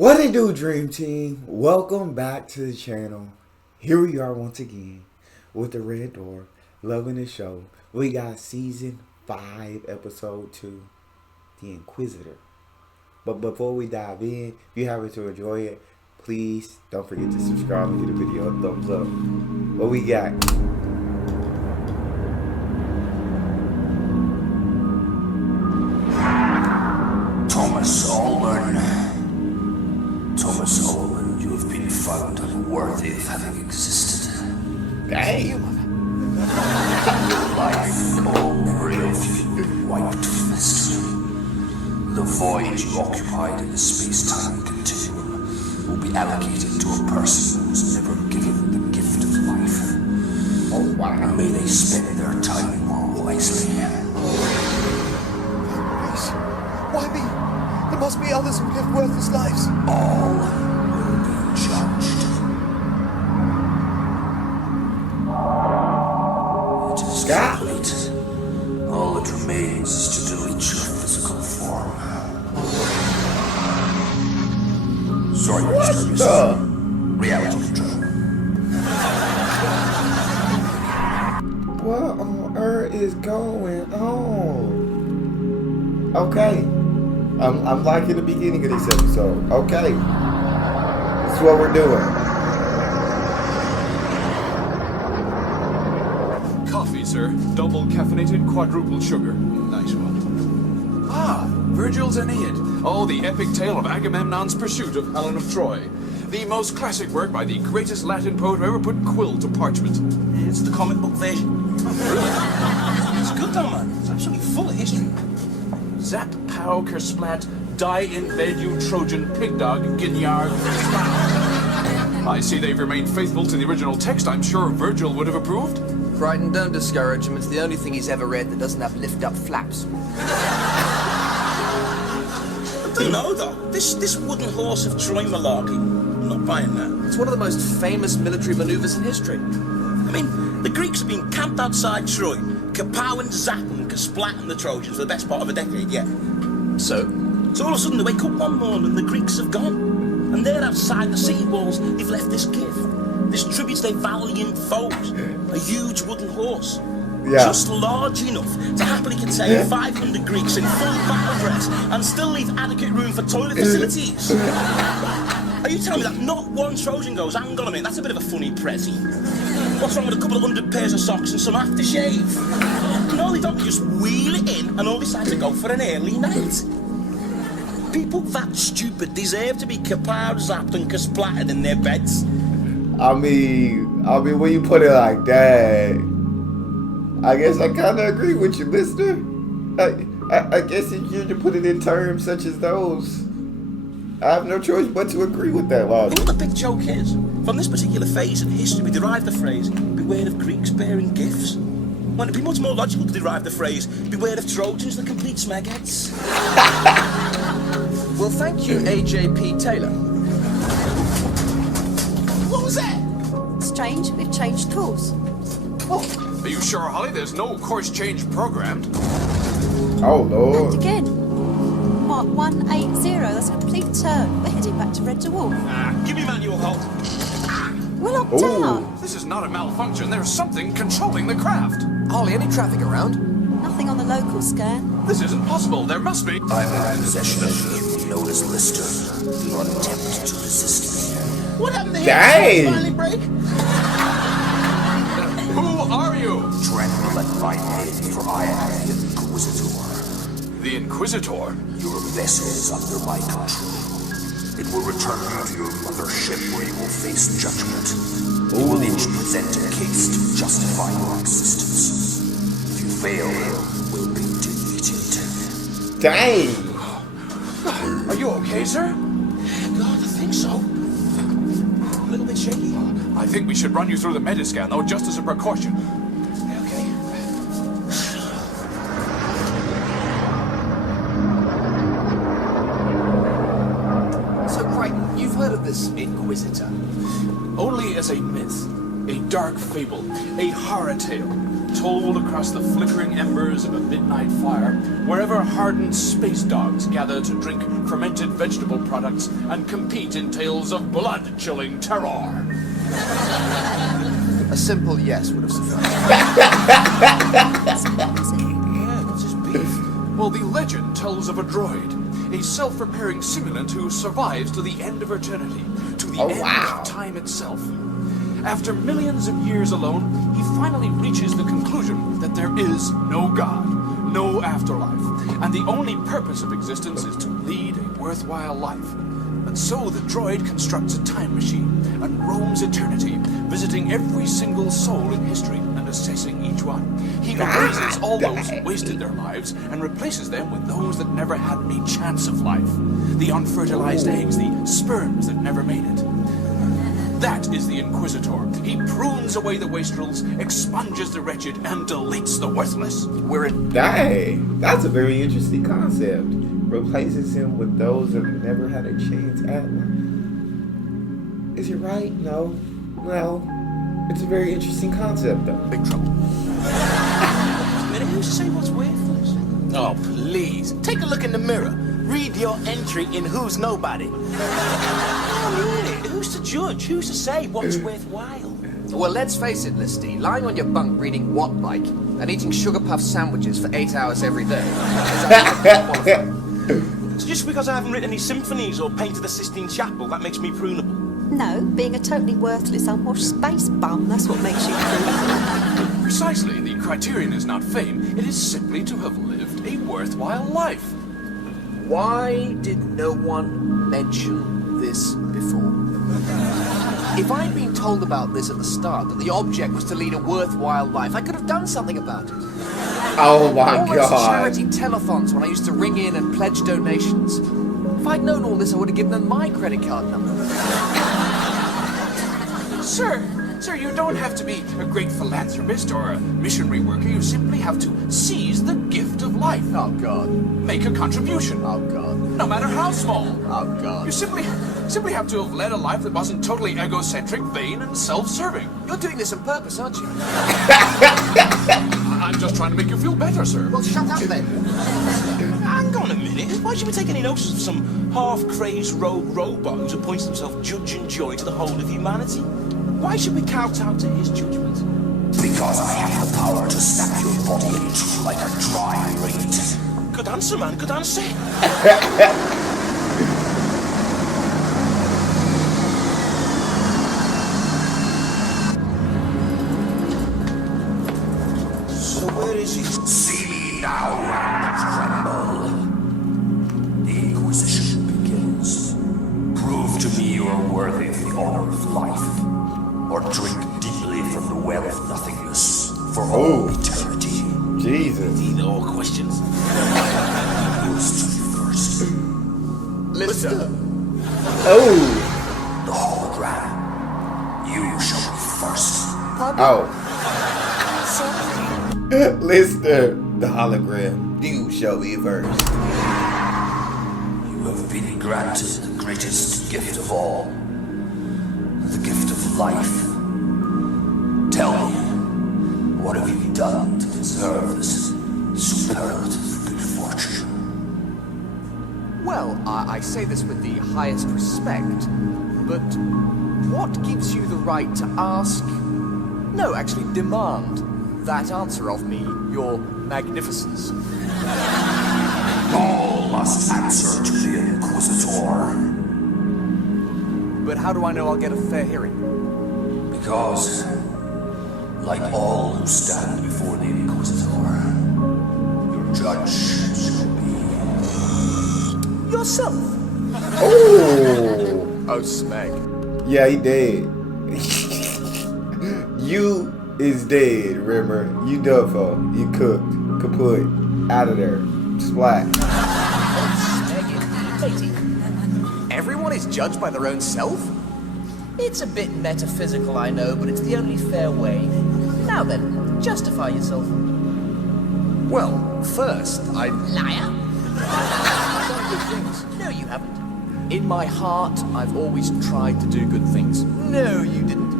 What it do, Dream Team? Welcome back to the channel. Here we are once again with the Red Dwarf, loving the show. We got season 5, episode 2, The Inquisitor. But before we dive in, if you happen to enjoy it, please don't forget to subscribe and give the video a thumbs up. What we got? Thomas Allman, you have been found unworthy of having existed. Damn. Your life, all memory of you, wiped from history. The void you occupied in the space-time continuum will be allocated to a person who's never given the gift of life. Oh, wow. And may they spend their time more wisely. Why me? There must be others who live worthless lives. All will be judged. It is complete. All that remains is to delete your physical form. Sorry to disturb you, sir. Reality control. What on earth is going on? Okay. I'm liking the beginning of this episode. Okay. That's what we're doing. Coffee, sir. Double caffeinated, quadruple sugar. Nice one. Ah, Virgil's Aeneid. Oh, the epic tale of Agamemnon's pursuit of Helen of Troy. The most classic work by the greatest Latin poet who ever put quill to parchment. It's the comic book version. It's good though, man. It's absolutely full of history. Zap, pow, kersplat, die in bed, you Trojan pig dog, Ginyard. I see they've remained faithful to the original text. I'm sure Virgil would have approved. Crichton, don't discourage him. It's the only thing he's ever read that doesn't have lift-up flaps. I don't know though. This wooden horse of Troy malarkey. I'm not buying that. It's one of the most famous military maneuvers in history. I mean, the Greeks have been camped outside Troy, kapowing, zapping, kasplatting the Trojans for the best part of a decade yet. So all of a sudden they wake up one morning and the Greeks have gone. And there outside the city walls, they've left this gift. This tribute to their valiant foes. A huge wooden horse. Yeah. Just large enough to happily contain 500 Greeks in full battle dress and still leave adequate room for toilet facilities. Are you telling me that not one Trojan goes, hang on a minute, that's a bit of a funny prezi? What's wrong with a couple of 100 pairs of socks and some aftershave? No, they don't just wheel it in and all decide to go for an early night. People that stupid deserve to be kapowed, zapped and kasplattered in their beds. I mean, when you put it like that, I guess I kind of agree with you, listener. I guess if you to put it in terms such as those, I have no choice but to agree with that logic. What the big joke is, from this particular phase in history, we derive the phrase, beware of Greeks bearing gifts. When it'd be much more logical to derive the phrase, beware of Trojans, the complete smegheads. well, thank you, AJP Taylor. What was that? Strange, we've changed course. Are you sure, Holly? There's no course change programmed. Oh, Lord. And again, Mark 180, that's a complete turn. We're heading back to Red Dwarf. Give me manual hold. We're locked out. This is not a malfunction. There's something controlling the craft. Holly, any traffic around? Nothing on the local scan. This isn't possible. There must be. I'm in possession of you, known as Lister. Do not attempt to resist me. What happened to Dang. him? Finally break? Who are you? Tremble at my name, for I am the Inquisitor. The Inquisitor? Your vessel is under my control. It will return you to your mothership where you will face judgment. You will each present a case to justify your existence. If you fail, you will be deleted. Dang. Are you okay, sir? God, I think so. A little bit shaky. I think we should run you through the metascan, though, just as a precaution. Okay. So, Crichton, you've heard of this Inquisitor? Only as a myth, a dark fable, a horror tale. told across the flickering embers of a midnight fire, wherever hardened space dogs gather to drink fermented vegetable products and compete in tales of blood-chilling terror. A simple yes would have sufficed. Yeah, that's just beef. Well, the legend tells of a droid, a self-repairing simulant who survives to the end of eternity, to the end of time itself. After millions of years alone, he finally reaches the conclusion that there is no God, no afterlife, and the only purpose of existence is to lead a worthwhile life. And so the droid constructs a time machine and roams eternity, visiting every single soul in history and assessing each one. He erases all those who wasted their lives and replaces them with those that never had any chance of life. The unfertilized eggs, the sperms that never made it. That is the Inquisitor. He prunes away the wastrels, expunges the wretched, and deletes the worthless. Dang, that's a very interesting concept. Replaces him with those that never had a chance at one. Is it right? No. Well, it's a very interesting concept, though. Big trouble. Who's to say what's worthless? Oh, please. Take a look in the mirror. Read your entry in Who's Nobody. Oh, really? Who's to judge? Who's to say what's worthwhile? Well, let's face it, Listy. Lying on your bunk reading What Bike and eating sugar puff sandwiches for 8 hours every day. So just because I haven't written any symphonies or painted the Sistine Chapel, that makes me prunable? No, being a totally worthless, unwashed space bum, that's what makes you cool. Precisely, the criterion is not fame, it is simply to have lived a worthwhile life. Why did no one mention this before? If I'd been told about this at the start, that the object was to lead a worthwhile life, I could have done something about it. Oh my All those god. charity telethons when I used to ring in and pledge donations. If I'd known all this, I would have given them my credit card number. Sir, you don't have to be a great philanthropist or a missionary worker. You simply have to seize the gift of life. Oh, God. Make a contribution. Oh, God. No matter how small. Oh, God. You simply have to have led a life that wasn't totally egocentric, vain, and self-serving. You're doing this on purpose, aren't you? I'm just trying to make you feel better, sir. Well, shut up then. Hang on a minute. Why should we take any notice of some half-crazed rogue robot who's appointed himself judge and jury to the whole of humanity? Why should we kowtow to his judgment? Because I have the power to snap your body in two like a dry reed. Good answer, man. Good answer. So where is he? See me now and tremble. The Inquisition begins. Prove to me you are worthy of the honor of life, or drink deeply from the well of nothingness for all eternity. Jesus. Need all questions. You'll strike first. Lister. Oh. The hologram. You shall be first. Oh. Lister, the hologram. You shall be first. You have been granted the greatest gift of all. The gift of life. Tell me, what have you done to deserve this superlative good fortune? Well, I say this with the highest respect, but what gives you the right to ask, no, actually demand, that answer of me, your magnificence? All must answer to the Inquisitor. But how do I know I'll get a fair hearing? Because, like all who stand before the Inquisitor, your judge shall be Yourself. Oh. Oh, Smeg. Yeah, he dead. You is dead, Rimmer. You done for. You cooked. Kaput. Out of there. Splat. Everyone is judged by their own self? It's a bit metaphysical, I know, but it's the only fair way. Now then, justify yourself. Well, first, Liar! I've done good things. No, you haven't. In my heart, I've always tried to do good things. No, you didn't.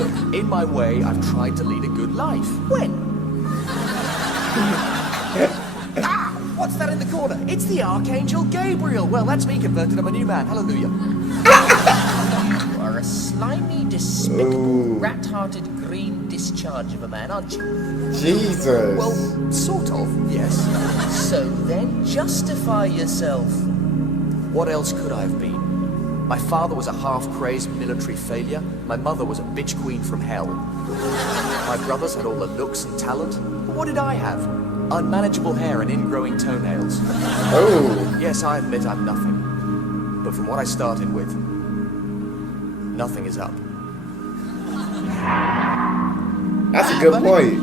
Look, in my way, I've tried to lead a good life. When? Ah! What's that in the corner? It's the Archangel Gabriel. Well, that's me converted. I'm a new man. Hallelujah. You are a slimy, despicable, rat-hearted green discharge of a man, aren't you? Jesus. Well, sort of, yes. So then, justify yourself. What else could I have been? My father was a half-crazed military failure. My mother was a bitch queen from hell. My brothers had all the looks and talent. But what did I have? Unmanageable hair and ingrowing toenails. Oh. Yes, I admit I'm nothing. But from what I started with, nothing is up. That's a good point.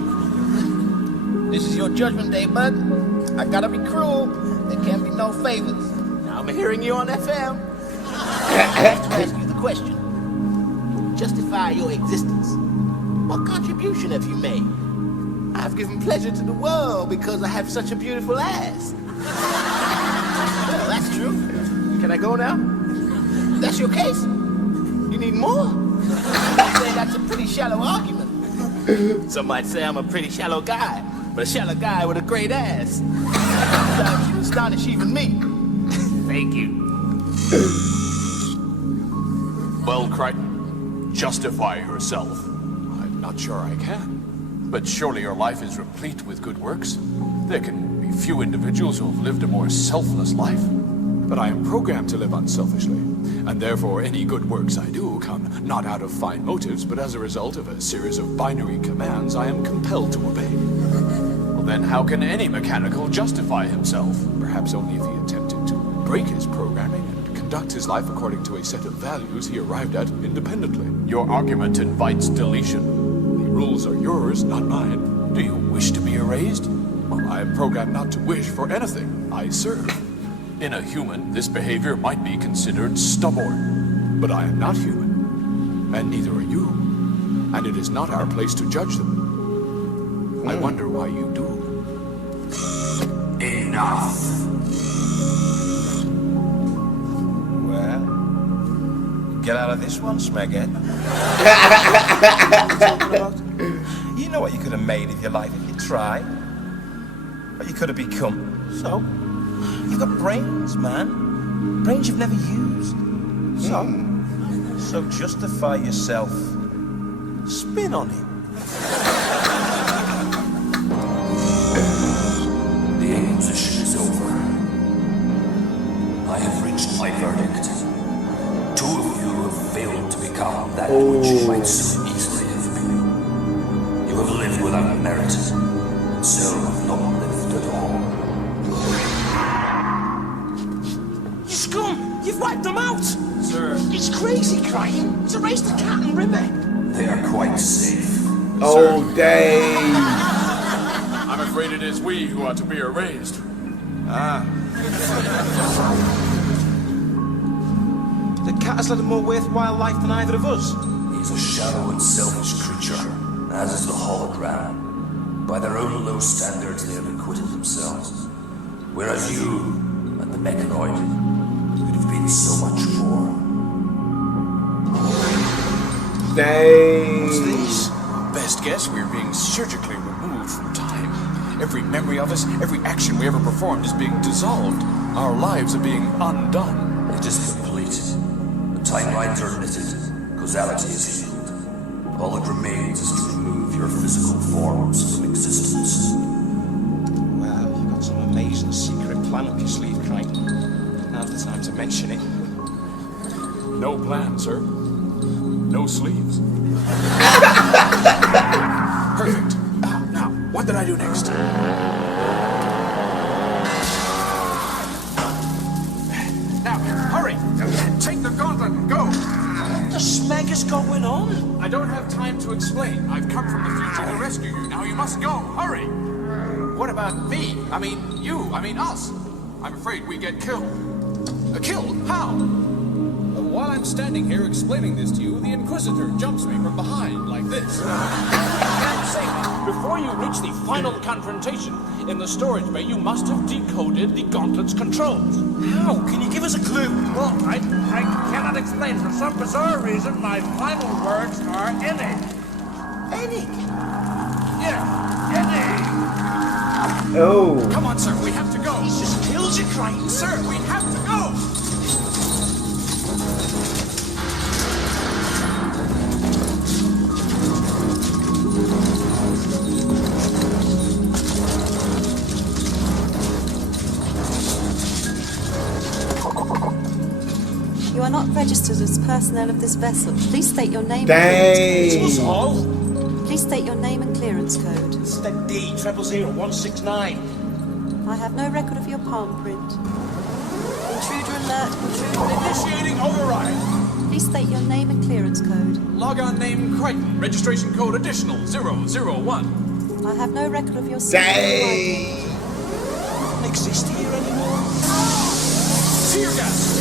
This is your judgment day, bud. I gotta be cruel. There can't be no favors. Now I'm hearing you on FM. I have to ask you the question. Justify your existence. What contribution have you made? I've given pleasure to the world because I have such a beautiful ass. Well, that's true. Can I go now? That's your case? You need more? I'd say that's a pretty shallow argument. Some might say I'm a pretty shallow guy, but a shallow guy with a great ass. Sometimes you astonish even me. Thank you. Well, Crichton, justify yourself. I'm not sure I can. But surely your life is replete with good works. There can be few individuals who have lived a more selfless life. But I am programmed to live unselfishly, and therefore any good works I do come not out of fine motives, but as a result of a series of binary commands I am compelled to obey. Well, then how can any mechanical justify himself? Perhaps only if he attempted to break his programming and conduct his life according to a set of values he arrived at independently. Your argument invites deletion. Rules are yours, not mine. Do you wish to be erased? Well, I am programmed not to wish for anything. I serve. In a human, this behavior might be considered stubborn. But I am not human, and neither are you. And it is not our place to judge them. I wonder why you do. Enough. Well, get out of this one, Smeghead. You know what you could have made of your life if you tried. What you could have become. So, you've got brains, man. Brains you've never used. So justify yourself. Spin on it. The Inquisition is over. I have reached my verdict. Two of you have failed to become that which you might so easily have been. You have lived without merit, and so have not lived at all. You scum! You've wiped them out! Sir. It's crazy, Crichton. It's erased the cat and ribbon. They are quite safe. Oh, dang. I'm afraid it is we who are to be erased. The cat has led a more worthwhile life than either of us. He is a shallow and selfish creature, as is the hologram. By their own low standards, they have acquitted themselves. Whereas you and the mechanoid could have been so much more. Dang. What's this? Best guess we're being surgically removed from time. Every memory of us, every action we ever performed is being dissolved. Our lives are being undone. It is complete. The timelines are knitted. Causality is healed. All that remains is to remove your physical forms from existence. Well, you've got some amazing secret plan up your sleeve, Crichton. Now's the time to mention it. No plan, sir. No sleeves. Perfect. Now, what did I do next? Now, hurry! Take the gauntlet and go! What the smeg is going on? I don't have time to explain. I've come from the future to rescue you. Now you must go. Hurry! What about me? I mean, you. I mean, us. I'm afraid we get killed. Killed? How? While I'm standing here explaining this to you, the Inquisitor jumps me from behind like this. Can't save me. Before you reach the final confrontation in the storage bay, you must have decoded the gauntlet's controls. How? Can you give us a clue? Well, I cannot explain. For some bizarre reason, my final words are Enig. Enig? Yes, Enig. Oh. Come on, sir, we have to go. He's just killed you, Crichton. Sir, we have to go. You are not registered as personnel of this vessel. Please state your name. Dang. Us all. Please state your name and clearance code. Step D, 00169. I have no record of your palm print. Intruder alert. Intruder alert. Initiating override. Please state your name and clearance code. Log-on name Crichton. Registration code additional 001. I have no record of your Dang. Don't exist here anymore. Tear gas.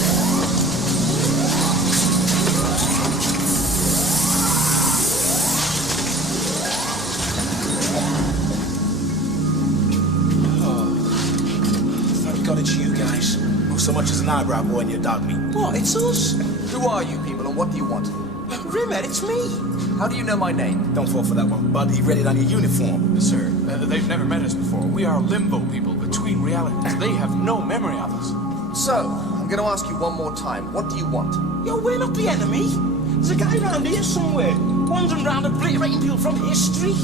Thank God it's you guys. Not so much as an eyebrow boy in your dog meat. What? It's us. Who are you people and what do you want? Rimmer, it's me. How do you know my name? Don't fall for that one, bud. He read it on your uniform. Sir, they've never met us before. We are limbo people between realities. They have no memory of us. So, I'm going to ask you one more time. What do you want? Yo, we're not the enemy. There's a guy around here somewhere, wandering around obliterating people from history.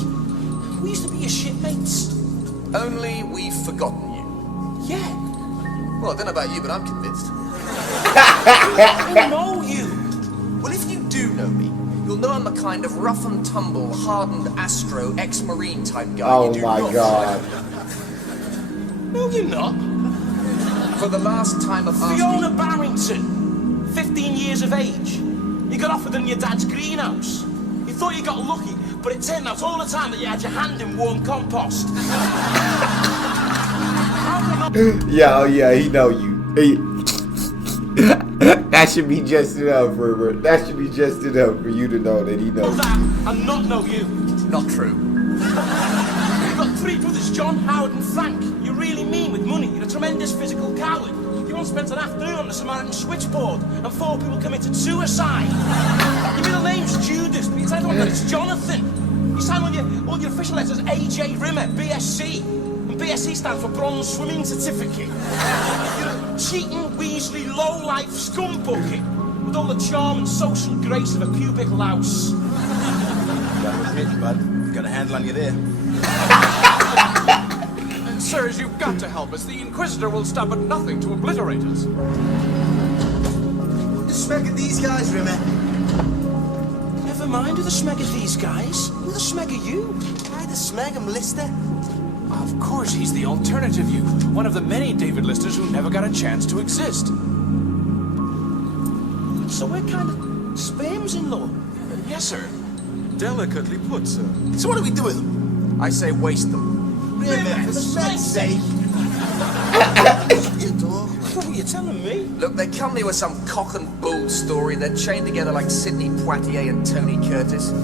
We used to be your shipmates. Only we've forgotten you. Yeah. Well, I don't know about you, but I'm convinced. I know you. Well, if you do know me, you'll know I'm a kind of rough and tumble, hardened astro, ex-marine type guy. Oh You do my not God. No, you're not. For the last time of Fiona asking... Barrington, 15 years of age. You got offered in your dad's greenhouse. You thought you got lucky, but it turned out all the time that you had your hand in warm compost. Yeah, oh yeah, he know you. That should be just enough, River. That should be just enough for you to know that he knows. That and not know you. Not true. You've got three brothers, John, Howard and Frank. You're really mean with money. You're a tremendous physical coward. You once spent an afternoon on the Samaritan switchboard and 4 people committed suicide. Your middle name's Judas, but you tell everyone that it's Jonathan. You sign all your official letters AJ Rimmer, BSc. And BSc stands for Bronze Swimming Certificate. You're a cheating, weaselly, low-life scum bucket with all the charm and social grace of a pubic louse. Gotta admit, bud, you got a handle on you there. Sirs, you've got to help us. The Inquisitor will stop at nothing to obliterate us. The smeg of these guys, Rimmer. Never mind who the smeg of these guys. Who the smeg of you? Why the smeg of Lister? Of course, he's the alternative you. One of the many David Listers who never got a chance to exist. So we're kind of spams in law. Yes, sir. Delicately put, sir. So what do we do with them? I say waste them. Rimmer, for smeg's sake. What are you telling me? Look, they come here with some cock and bull story. They're chained together like Sidney Poitier and Tony Curtis.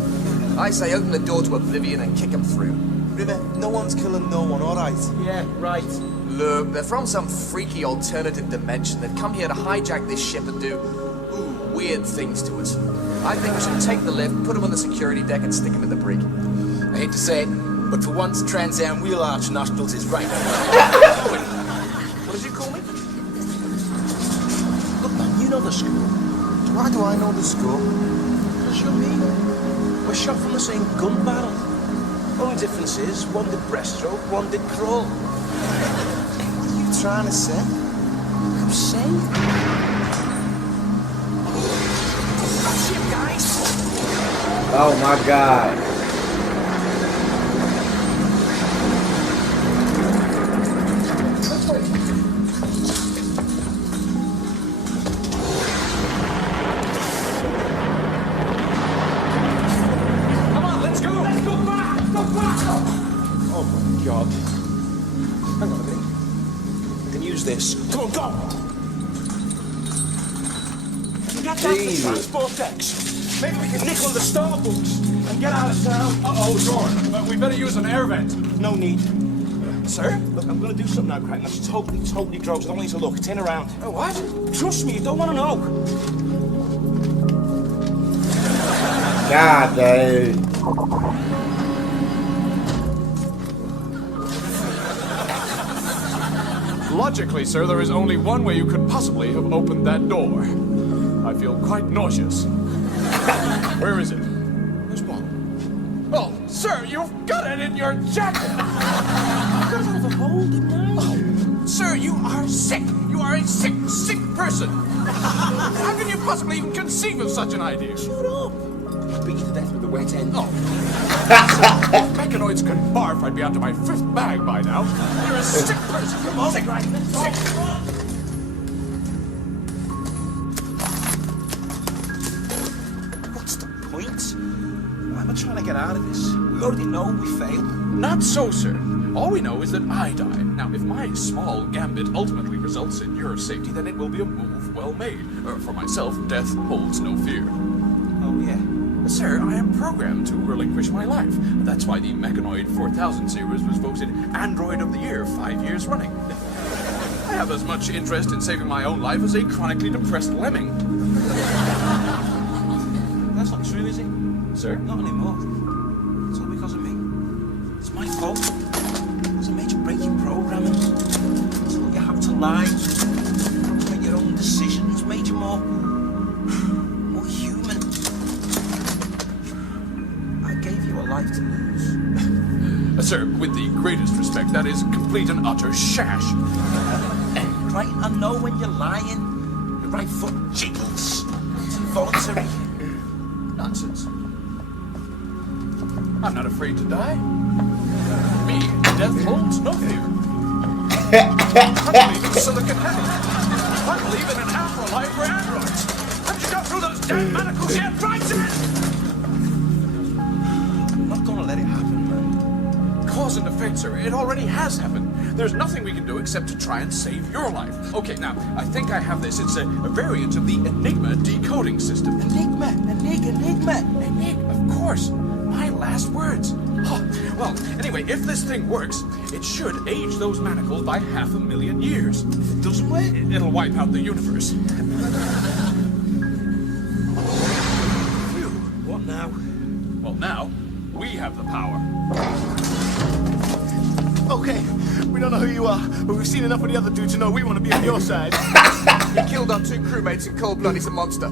I say open the door to oblivion and kick them through. Rimmer, no one's killing no one, all right? Yeah, right. Look, they're from some freaky alternative dimension. They've come here to hijack this ship and do weird things to us. I think we should take the lift, put them on the security deck, and stick them in the brig. I hate to say it, but for once, Trans Am Wheel Arch Nostrils is right. What did you call me? Look, man, you know the school. Why do I know the school? Because you're me. We're shot from the same gun barrel. Only difference is, one did breaststroke, one did crawl. What are you trying to say? I'm saying. That's it, guys. Oh my God. Come on, let's go! Let's go back! Go back! Oh my God. Hang on a minute. I can use this. Come on, go! You got that for transport decks? Maybe we can nick on the Starbucks. and get out of town. Uh-oh, Dwarf. We better use an air vent. No need. Sir? Look, I'm gonna do something now, Crichton. That's totally drugs. I don't need to look. It's in around. Oh, what? Trust me, you don't want to know. God, dude. Logically, sir, there is only one way you could possibly have opened that door. I feel quite nauseous. Where is it? There's one. Oh, sir, you've got it in your jacket! I got it out of a hole, didn't I? Oh, sir, you are sick. You are a sick person. How can you possibly even conceive of such an idea? Shut up. I beat you to death with the wet end. Oh. Sir, if mechanoids could barf, I'd be onto my 5th bag by now. You're a sick person. Come on, sick, right? Sick. What's the point? Why am I trying to get out of this? We already know we failed. Not so, sir. All we know is that I died. Now, if my small gambit ultimately results in your safety, then it will be a move well made. For myself, death holds no fear. Oh, yeah. Sir, I am programmed to relinquish my life. That's why the Mechanoid 4000 series was voted Android of the Year 5 years running. I have as much interest in saving my own life as a chronically depressed lemming. That's not true, is it? Sir? Not anymore. It's all because of me. It's my fault. There's a major break in programming. So you have to lie. To make your own decisions. Made you more human. I gave you a life to lose. Sir, with the greatest respect, that is complete and utter shash. Right? I know when you're lying. Your right foot jiggles. It's involuntary. Nonsense. I'm not afraid to die. Me, death holds no fear. I believe in silicon heaven. I believe in an afterlife for androids. Haven't you got through those damn manacles yet, Brighton? I'm not gonna let it happen, man. Cause and effect, sir. It already has happened. There's nothing we can do except to try and save your life. Okay, now, I think I have this. It's a variant of the Enigma decoding system. Enigma! Enigma, of course. My last words. Oh, well, anyway, if this thing works, it should age those manacles by 500,000 years. If it doesn't work, It'll wipe out the universe. Phew, what now? Well, now, we have the power. Okay, we don't know who you are, but we've seen enough of the other dude to know we want to be on your side. He killed our 2 crewmates in cold blood. He's a monster.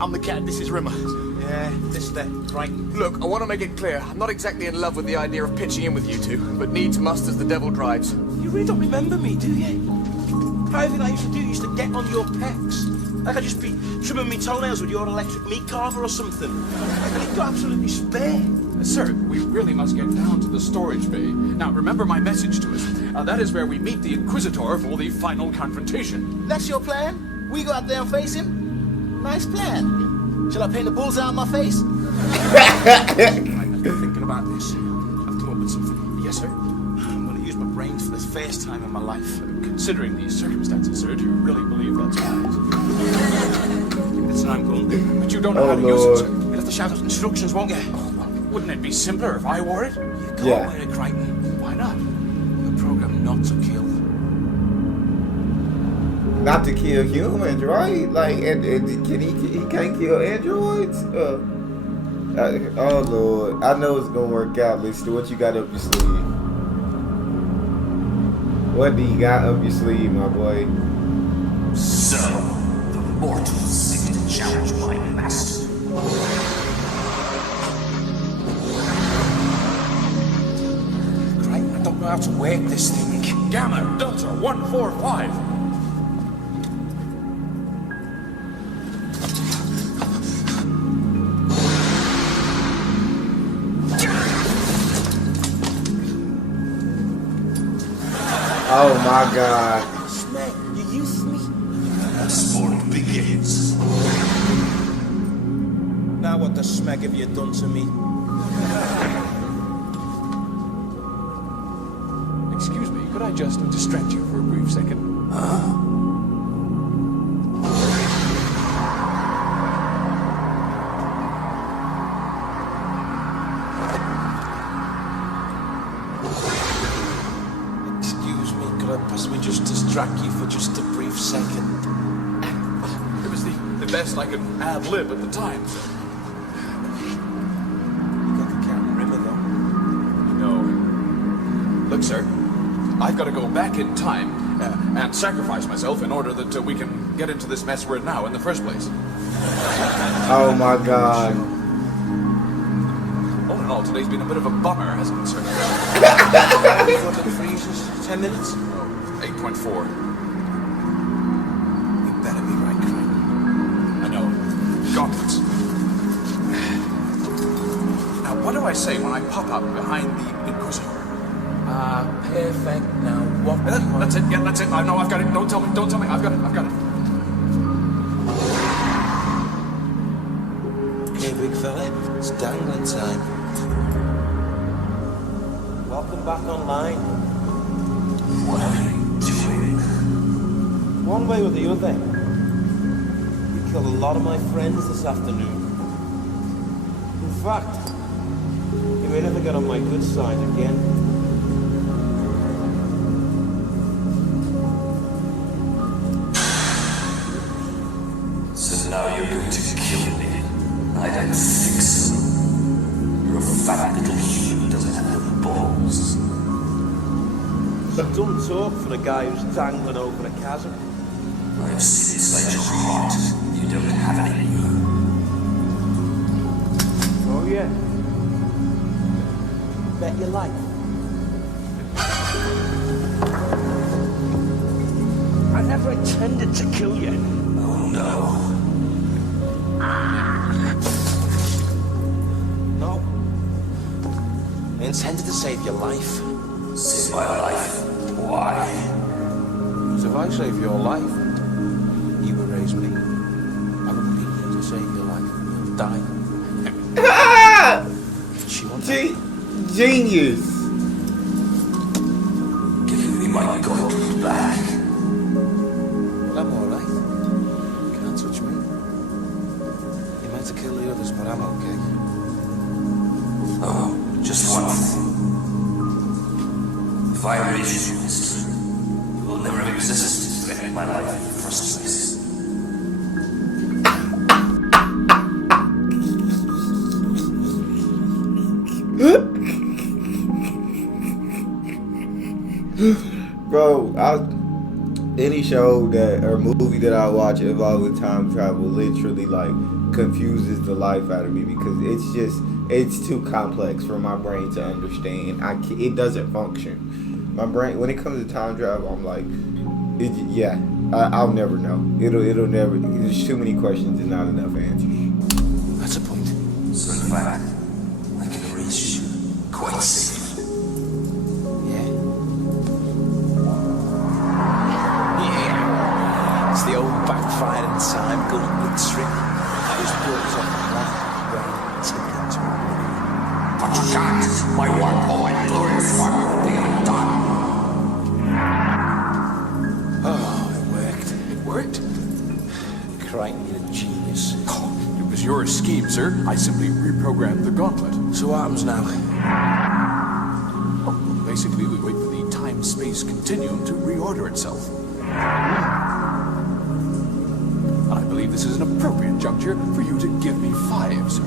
I'm the cat, this is Rimmer. Yeah, this there, right. Look, I want to make it clear. I'm not exactly in love with the idea of pitching in with you two, but needs must as the devil drives. You really don't remember me, do you? How everything I used to do used to get on your pecs. Like I'd just be trimming me toenails with your electric meat carver or something. And you'd go absolutely spare. Sir, we really must get down to the storage bay. Now, remember my message to us. That is where we meet the Inquisitor for the final confrontation. That's your plan? We go out there and face him? Nice plan. Shall I paint a bullseye on my face? I've been thinking about this. I've come up with something. Yes, sir? I'm going to use my brains for the first time in my life. Considering these circumstances, sir, do you really believe that's wise? It's an I'm going. But you don't know how to Lord. use it, sir. You'll have to shout out instructions, won't you? Wouldn't it be simpler if I wore it? You can't Yeah. wear it, Crichton. Why not? You're programmed not to kill. Not to kill humans, right? Like, and he can't kill androids? Oh, Lord. I know it's going to work out, Lister. What you got up your sleeve? What do you got up your sleeve, my boy? So, the mortals seek to challenge my master. Crichton, I don't know how to work this thing. Gamma Delta 145. Oh, my God. Snake, you used me. The sport begins. Now what the smack have you done to me? Excuse me, could I just distract you for a brief second? distract you for just a brief second? It was the best I could ad-lib at the time, sir. You got the Captain River, though. No. Look, sir, I've got to go back in time and sacrifice myself in order that we can get into this mess we're in now in the first place. Oh my God. All in all, today's been a bit of a bummer, hasn't it, sir? Before the freezes, 10 minutes? Oh, 8.4. You better be right, Craig. I know. Gauntlets. Now, what do I say when I pop up behind the Inquisitor? Perfect. Now, what? That's it. Yeah, that's it. I know. I've got it. Don't tell me. Don't tell me. I've got it. I've got it. Okay, big fella. It's dangling time. Welcome back online. What are you doing? One way or the other. You killed a lot of my friends this afternoon. In fact, you may never get on my good side again. So now you're going to kill me. I don't think so. You're a fat little human who doesn't have the balls. Don't talk for a guy who's dangling over a chasm. I've seen inside your heart. You don't have any. Oh yeah. Bet your life. I never intended to kill you. Oh no. No. I intended to save your life. Save my life. Why? Because if I save your life, you erase me. I wouldn't be here to save your life. You'll die. She wants Genius. Give me my gauntlet back. Well, I'm alright. You can't touch me. You might have killed the others, but I'm okay. Oh, just one thing. If I erase your history, you will never have existed to threaten my life in the first place. Bro, any show that or movie that I watch involving time travel literally like confuses the life out of me because it's too complex for my brain to understand. It doesn't function. My brain, when it comes to time travel, I'm like, I'll never know. It'll never. There's too many questions and not enough answers. That's a point. So in fact, I can erase you quite safely. It's the old backfiring time gauntlet trick. I just brought us off the ground, ready to get to it. But you can't. My one boy, glorious one, will be undone. Oh, it worked. It worked. Crichton, you're a genius. Oh, it was your scheme, sir. I simply reprogrammed the gauntlet. So what happens now? Oh, basically, we wait for the time-space continuum to reorder itself. I believe this is an appropriate juncture for you to give me 5, sir.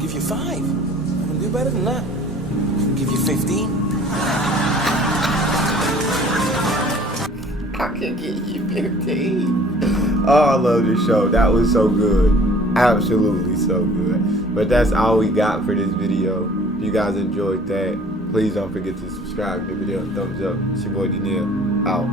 Give you 5. I can do better than that. I can give you 15. I can get you 15. Oh, I love this show. That was so good. Absolutely so good. But that's all we got for this video. If you guys enjoyed that, please don't forget to subscribe to the video and thumbs up. It's your boy D-Neil. Out.